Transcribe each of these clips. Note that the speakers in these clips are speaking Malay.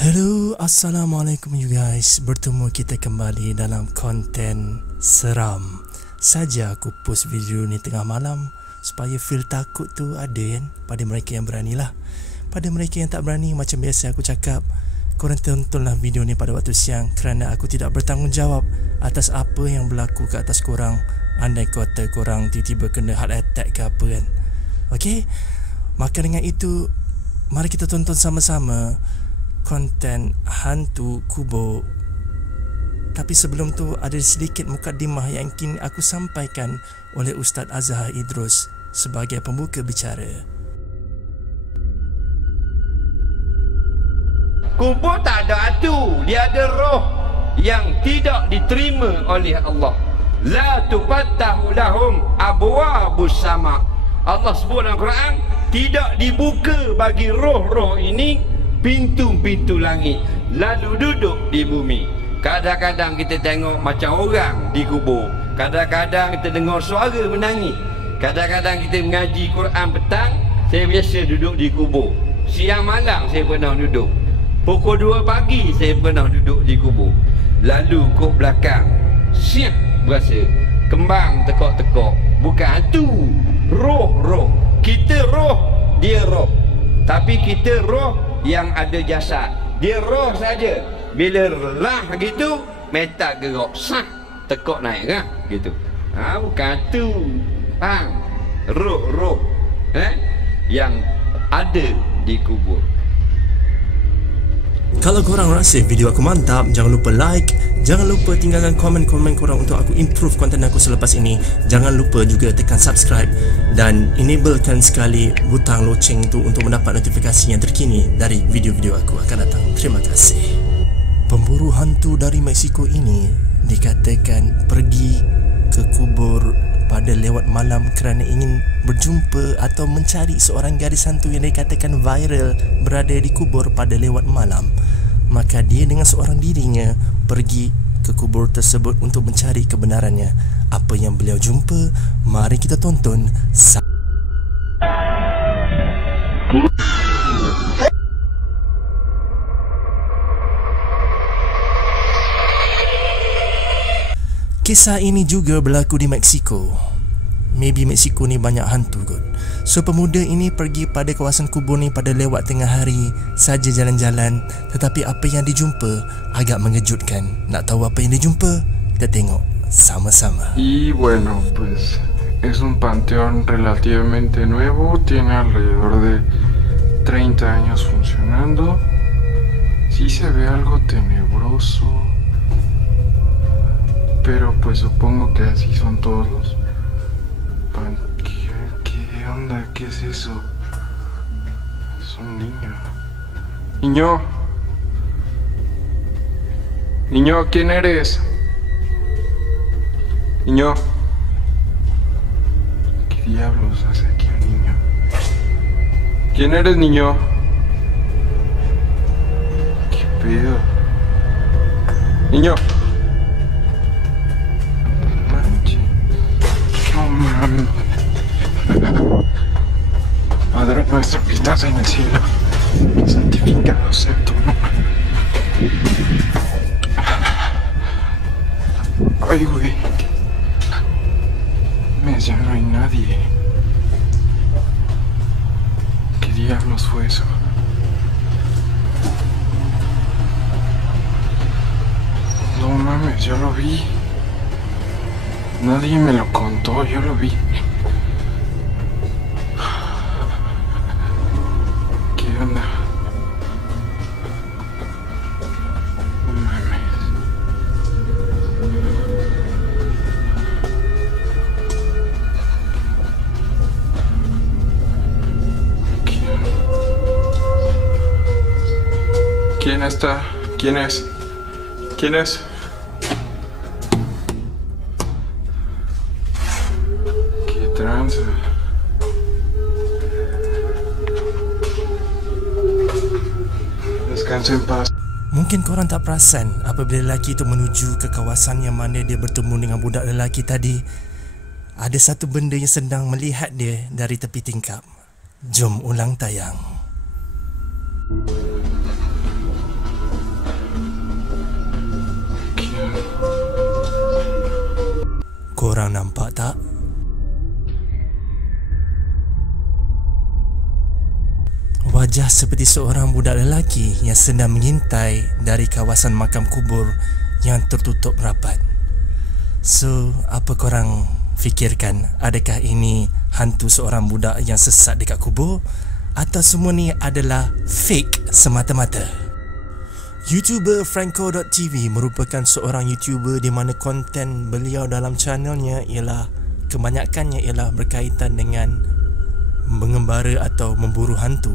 Hello, Assalamualaikum you guys. Bertemu kita kembali dalam konten seram. Saja aku post video ni tengah malam supaya feel takut tu ada kan, pada mereka yang berani lah. Pada mereka yang tak berani, macam biasa aku cakap, korang tontonlah video ni pada waktu siang, kerana aku tidak bertanggungjawab atas apa yang berlaku ke atas korang. Andai kata korang tiba-tiba kena heart attack ke apa kan. Okay, maka dengan itu mari kita tonton sama-sama konten hantu kubur. Tapi sebelum tu ada sedikit mukadimah yang ingin aku sampaikan oleh Ustaz Azhar Idrus sebagai pembuka bicara. Kubur tak ada hantu, dia ada roh yang tidak diterima oleh Allah. La tufattahu lahum abwabus sama. Allah sebut dalam Quran, tidak dibuka bagi roh-roh ini pintu-pintu langit, lalu duduk di bumi. Kadang-kadang kita tengok macam orang di kubur, kadang-kadang kita dengar suara menangis, kadang-kadang kita mengaji Quran petang. Saya biasa duduk di kubur. Siang malam saya pernah duduk, pukul 2 pagi saya pernah duduk di kubur. Lalu kok belakang siap berasa kembang tekok-tekok. Bukan hantu, roh-roh. Kita roh, dia roh. Tapi kita roh yang ada jasad. Dia roh saja. Bila lah gitu, metal gerak, sah, tekok naik kan gitu. Bukan tu. Faham? Roh-roh yang ada di kubur. Kalau korang rasa video aku mantap, jangan lupa like, jangan lupa tinggalkan komen-komen korang untuk aku improve konten aku selepas ini. Jangan lupa juga tekan subscribe dan enablekan sekali butang loceng itu untuk mendapat notifikasi yang terkini dari video-video aku akan datang. Terima kasih. Pemburu hantu dari Mexico ini dikatakan pergi ke kubur pada lewat malam kerana ingin berjumpa atau mencari seorang gadis hantu yang dikatakan viral berada di kubur pada lewat malam. Maka dia dengan seorang dirinya pergi ke kubur tersebut untuk mencari kebenarannya. Apa yang beliau jumpa, mari kita tonton. Kisah ini juga berlaku di Mexico. Maybe Mexico ni banyak hantu kot. So pemuda ini pergi pada kawasan kubur ni pada lewat tengah hari, saja jalan-jalan. Tetapi apa yang dijumpa agak mengejutkan. Nak tahu apa yang dijumpa? Kita tengok sama-sama. Y bueno, pues es un panteón relativamente nuevo, tiene alrededor de 30 años funcionando. Sí se ve algo tenebroso, pero pues supongo que así son todos los panteones. ¿Qué onda? ¿Qué es eso? Es un niño. Niño. Niño, ¿quién eres? Niño. ¿Qué diablos hace aquí un niño? ¿Quién eres, niño? ¿Qué pedo? Niño. Padre nuestro que estás en el cielo, santificado sea tu nombre. Ay, güey. Ya no hay nadie. ¿Qué diablos fue eso? No mames, yo lo vi. Nadie me lo contó, yo lo vi. ¿Qué onda? No mames. ¿Quién está? ¿Quién es? ¿Quién es? Tranza. Descansa en paz. Mungkin korang tak perasan apabila lelaki itu menuju ke kawasan yang mana dia bertemu dengan budak lelaki tadi. Ada satu benda yang sedang melihat dia dari tepi tingkap. Jom ulang tayang. wajah seperti seorang budak lelaki yang sedang mengintai dari kawasan makam kubur yang tertutup rapat. So, apa korang fikirkan? Adakah ini hantu seorang budak yang sesat dekat kubur? Atau semua ni adalah fake semata-mata? YouTuber Franco.tv merupakan seorang YouTuber di mana konten beliau dalam channelnya ialah kebanyakannya ialah berkaitan dengan mengembara atau memburu hantu.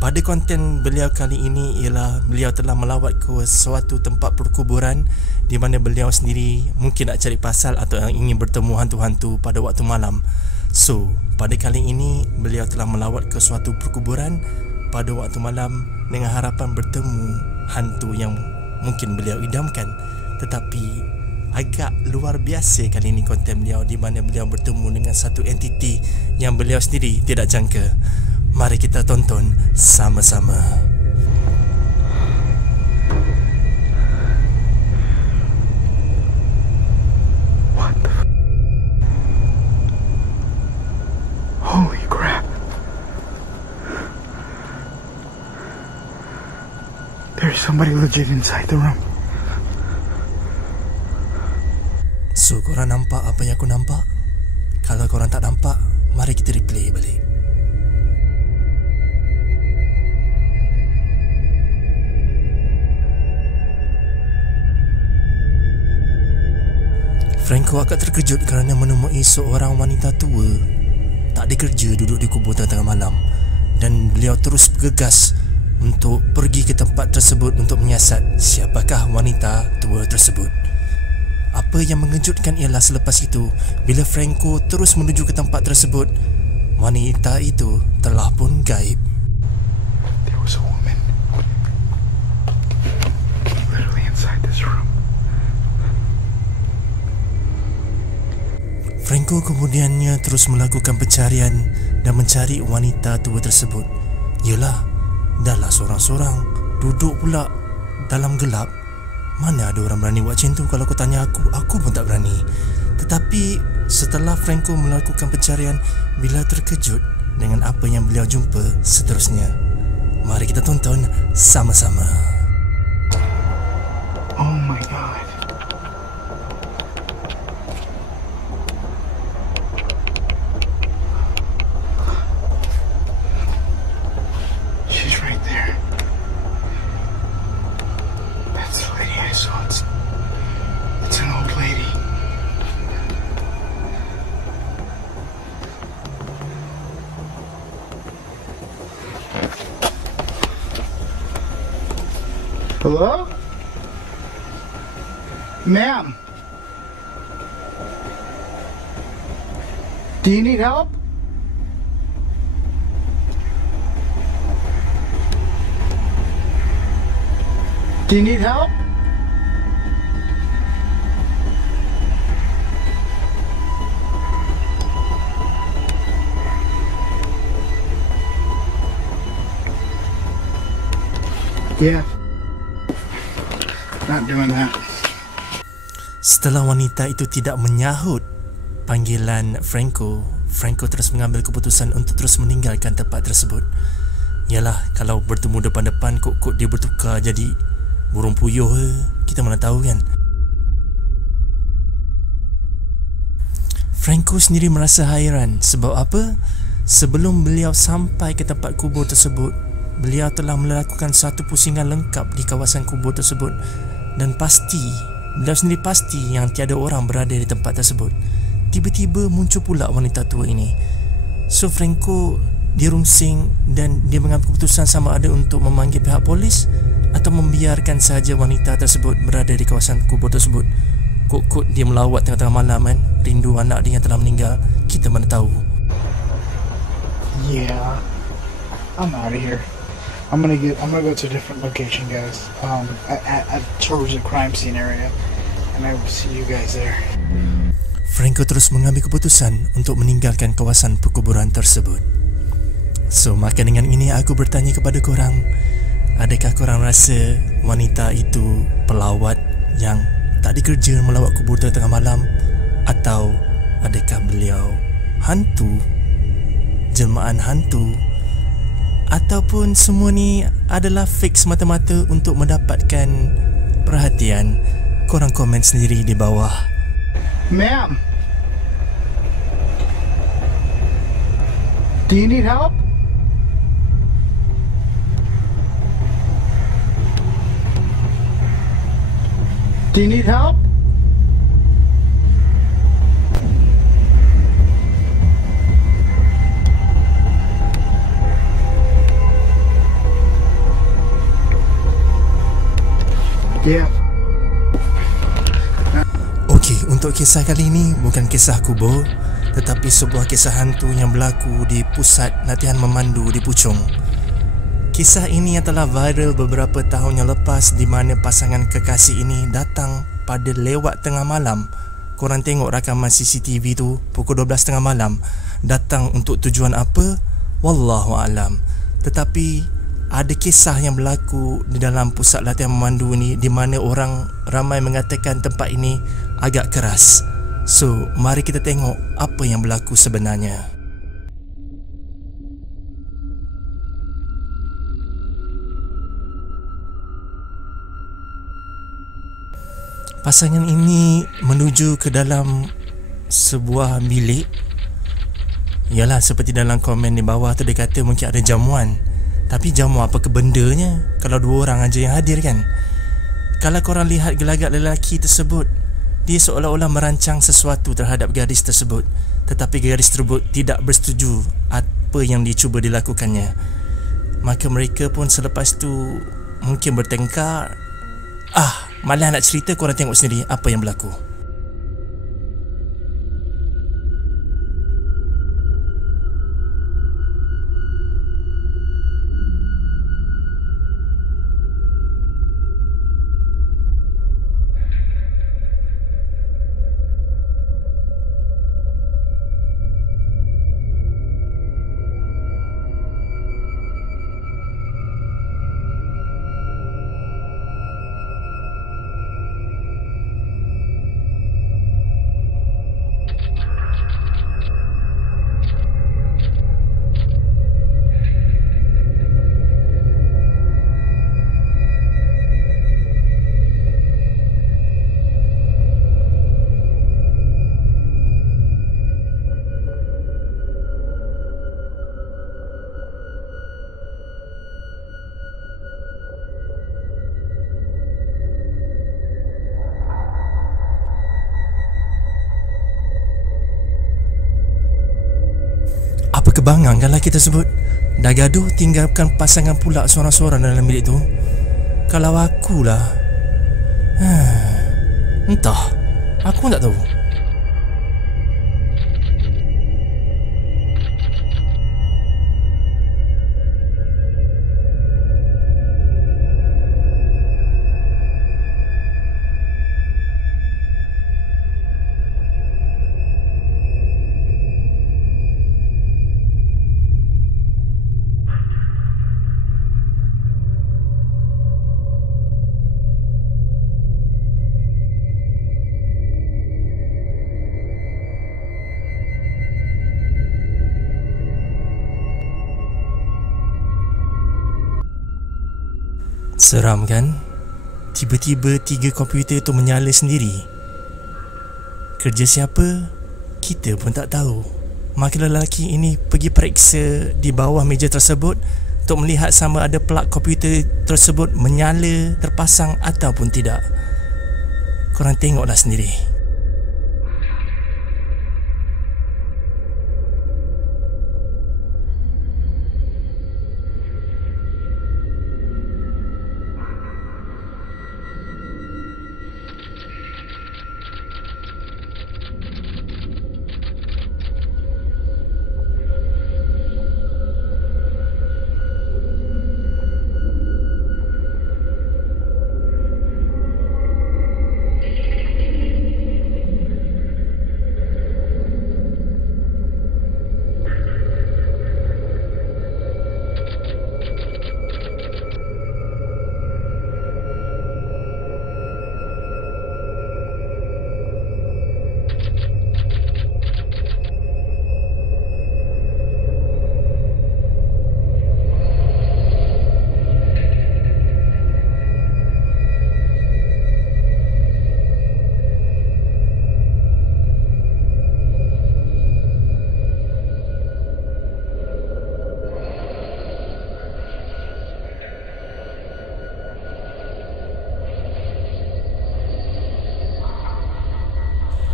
Pada konten beliau kali ini ialah beliau telah melawat ke suatu tempat perkuburan di mana beliau sendiri mungkin nak cari pasal atau ingin bertemu hantu-hantu pada waktu malam. So, pada kali ini beliau telah melawat ke suatu perkuburan pada waktu malam dengan harapan bertemu hantu yang mungkin beliau idamkan. Tetapi agak luar biasa kali ini konten beliau di mana beliau bertemu dengan satu entiti yang beliau sendiri tidak jangka. Mari kita tonton sama-sama. What the Holy crap. There's somebody legit inside the room. So, korang nampak apa yang aku nampak? Kalau korang tak nampak, mari kita replay balik. Franco agak terkejut kerana menemui seorang wanita tua tak ada kerja duduk di kubur tengah malam, dan beliau terus bergegas untuk pergi ke tempat tersebut untuk menyiasat siapakah wanita tua tersebut. Apa yang mengejutkan ialah selepas itu, bila Franco terus menuju ke tempat tersebut, wanita itu telah pun gaib. There was a woman literally inside this room. Franco kemudiannya terus melakukan pencarian dan mencari wanita tua tersebut. Yelah, dahlah sorang-sorang, duduk pula dalam gelap. Mana ada orang berani buat macam tu? Kalau kau tanya aku pun tak berani. Tetapi setelah Franco melakukan pencarian, bila terkejut dengan apa yang beliau jumpa seterusnya. Mari kita tonton sama-sama. Oh my god. She's right there. That's the lady I saw. It's an old lady. Hello? Ma'am? Do you need help? Do you need help? Yeah. Not doing that. Setelah wanita itu tidak menyahut panggilan Franco terus mengambil keputusan untuk terus meninggalkan tempat tersebut. Yalah, kalau bertemu depan-depan kok dia bertukar jadi burung puyuh ke, kita mana tahu kan. Franco sendiri merasa hairan. Sebab apa? Sebelum beliau sampai ke tempat kubur tersebut, beliau telah melakukan satu pusingan lengkap di kawasan kubur tersebut, dan beliau sendiri pasti yang tiada orang berada di tempat tersebut. Tiba-tiba muncul pula wanita tua ini. So Franco dirungsing dan dia mengambil keputusan sama ada untuk memanggil pihak polis atau membiarkan sahaja wanita tersebut berada di kawasan kubur tersebut. Kok dia melawat tengah-tengah malam kan, rindu anak dia yang telah meninggal, kita mana tahu. Yeah. I'm out of here. I'm gonna go to a different location, guys. Towards the crime scene area, and I will see you guys there. Franco terus mengambil keputusan untuk meninggalkan kawasan perkuburan tersebut. So, maka dengan ini aku bertanya kepada korang, adakah korang rasa wanita itu pelawat yang tak ada kerja melawat kubur tengah malam, atau adakah beliau hantu, jelmaan hantu, ataupun semua ni adalah fake semata-mata untuk mendapatkan perhatian? Korang komen sendiri di bawah. Ma'am, do you need help? Do you need help? Yeah. Okey, untuk kisah kali ini bukan kisah kubur, tetapi sebuah kisah hantu yang berlaku di pusat latihan memandu di Puchong. Kisah ini yang telah viral beberapa tahun yang lepas, di mana pasangan kekasih ini datang pada lewat tengah malam. Korang tengok rakaman CCTV tu pukul 12 tengah malam. Datang untuk tujuan apa? Wallahualam. Tetapi ada kisah yang berlaku di dalam pusat latihan memandu ni, di mana orang ramai mengatakan tempat ini agak keras. So, mari kita tengok apa yang berlaku sebenarnya. Pasangan ini menuju ke dalam sebuah bilik. Yalah, seperti dalam komen di bawah tu dia kata mungkin ada jamuan. Tapi jamu apa ke bendanya kalau dua orang aja yang hadir kan? Kalau korang lihat gelagat lelaki tersebut, dia seolah-olah merancang sesuatu terhadap gadis tersebut, tetapi gadis tersebut tidak bersetuju apa yang dicuba dilakukannya. Maka mereka pun selepas tu mungkin bertengkar. Malah nak cerita, korang tengok sendiri apa yang berlaku. Apa kebangang kan lelaki tersebut? Dah gaduh, tinggalkan pasangan pula seorang-seorang dalam bilik tu. Kalau akulah, entah, aku tak tahu. Seram kan? Tiba-tiba 3 komputer tu menyala sendiri. Kerja siapa? Kita pun tak tahu. Maka lelaki ini pergi periksa di bawah meja tersebut untuk melihat sama ada plug komputer tersebut menyala, terpasang ataupun tidak. Korang tengoklah sendiri.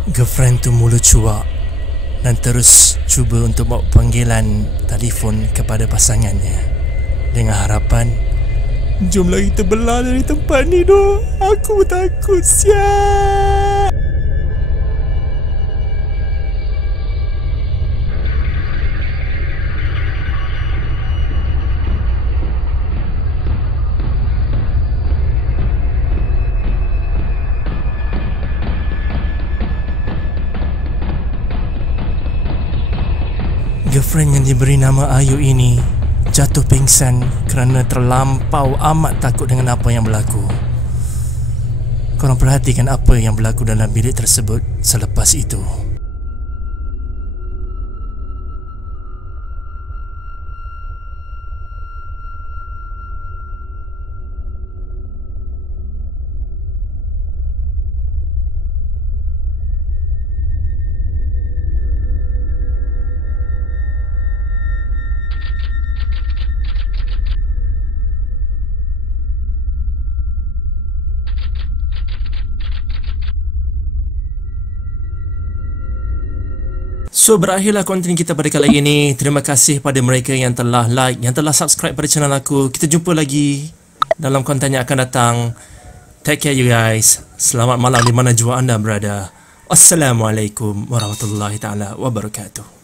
Girlfriend tu mulut cuak dan terus cuba untuk bawa panggilan telefon kepada pasangannya dengan harapan, jomlah kita belah dari tempat ni doh. Aku takut siap. Girlfriend yang diberi nama Ayu ini jatuh pingsan kerana terlampau amat takut dengan apa yang berlaku. Korang perhatikan apa yang berlaku dalam bilik tersebut selepas itu. So, berakhirlah konten kita pada kali ini. Terima kasih pada mereka yang telah like, yang telah subscribe pada channel aku. Kita jumpa lagi dalam konten yang akan datang. Take care you guys. Selamat malam di mana jua anda berada. Wassalamualaikum warahmatullahi taala wabarakatuh.